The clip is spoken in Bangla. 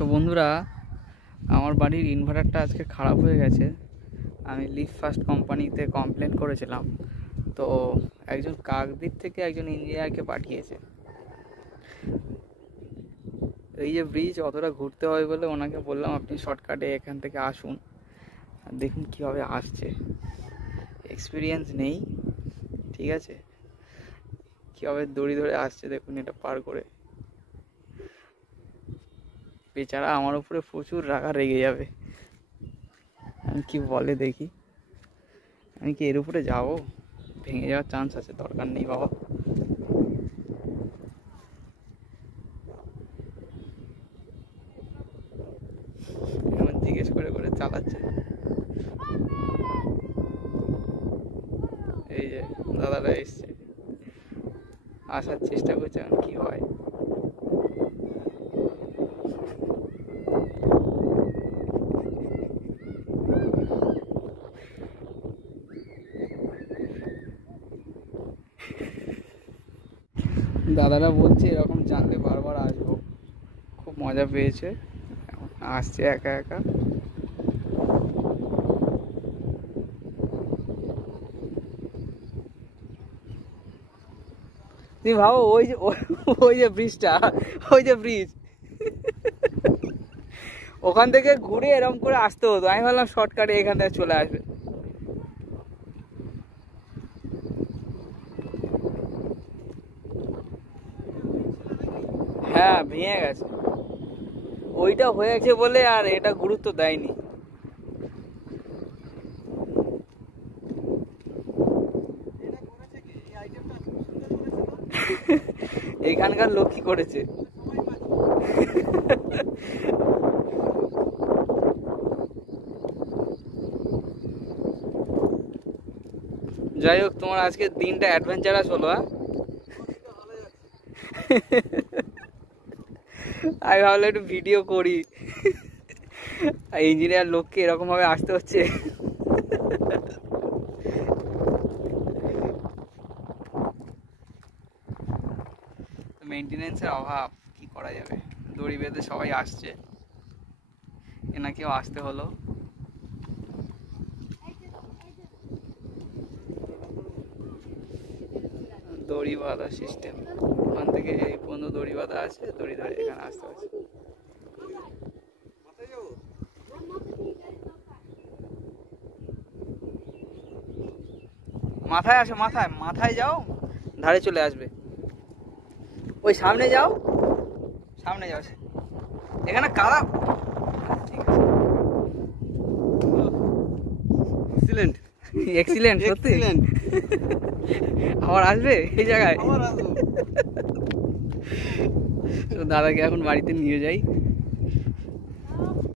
তো বন্ধুরা, আমার বাড়ির ইনভার্টারটা আজকে খারাপ হয়ে গেছে। আমি লিভ ফার্স্ট কোম্পানিতে কমপ্লেন করেছিলাম। তো একজন কাকদ্বীপ থেকে একজন ইঞ্জিনিয়ারকে পাঠিয়েছে। এই যে ব্রিজ অতটা ঘুরতে হয় বলে ওনাকে বললাম আপনি শর্টকাটে এখান থেকে আসুন, আর দেখুন কীভাবে আসছে। এক্সপিরিয়েন্স নেই, ঠিক আছে, কীভাবে দড়ি ধরে আসছে দেখুন এটা পার করে। বেচারা আমার উপরে প্রচুর রাগা রেগে যাবে। আমি কি বলে দেখি, আমি কি এর উপরে যাবো? ভেঙে যাওয়ার চান্স আছে, দরকার নেই বাবা। এমন জিজ্ঞেস করে করে চালাচ্ছে। এই যে দাদারা এসছে, আসার চেষ্টা করছে, এখন কি হয়। দাদারা বলছে এরকম জানলে বারবার আসবো, খুব মজা পেয়েছে, আসছে একা একা। তুমি ভাবো ওই যে ব্রিজটা, ওই যে ব্রিজ, ওখান থেকে ঘুরে এরকম করে আসতে হতো। আমি ভাবলাম শর্টকাটে এখান থেকে চলে আসবে। হ্যাঁ, ভেঙে গেছে। ওইটা হয়েছে বলে আর এটা গুরুত্ব দেয়নি। এখানকার লোক কি করেছে? যাই হোক, তোমার আজকে দিনটা অ্যাডভেঞ্চারাস হলো। আমি ভাবলাম একটু ভিডিও করি, ইঞ্জিনিয়ার লোককে এরকম ভাবে আসতে হচ্ছে। মেইনটেনেন্সের অভাব, কি করা যাবে। দড়ি বেঁধে সবাই আসছে, এনাকেও আসতে হলো। দড়ি বাঁধা সিস্টেম, ওখান থেকে এই পর্যন্ত দড়ি বাঁধা আছে, দড়ি ধরে এখানে আসতে হচ্ছে। মাথায় আসো, মাথায় যাও, ধারে চলে আসবে। ওই সামনে যাও, এখানে কাদা। ঠিক আছে, এক্সিলেন্ট সত্যি। আবার আসবে এই জায়গায়। তো দাদাকে এখন বাড়িতে নিয়ে যাই।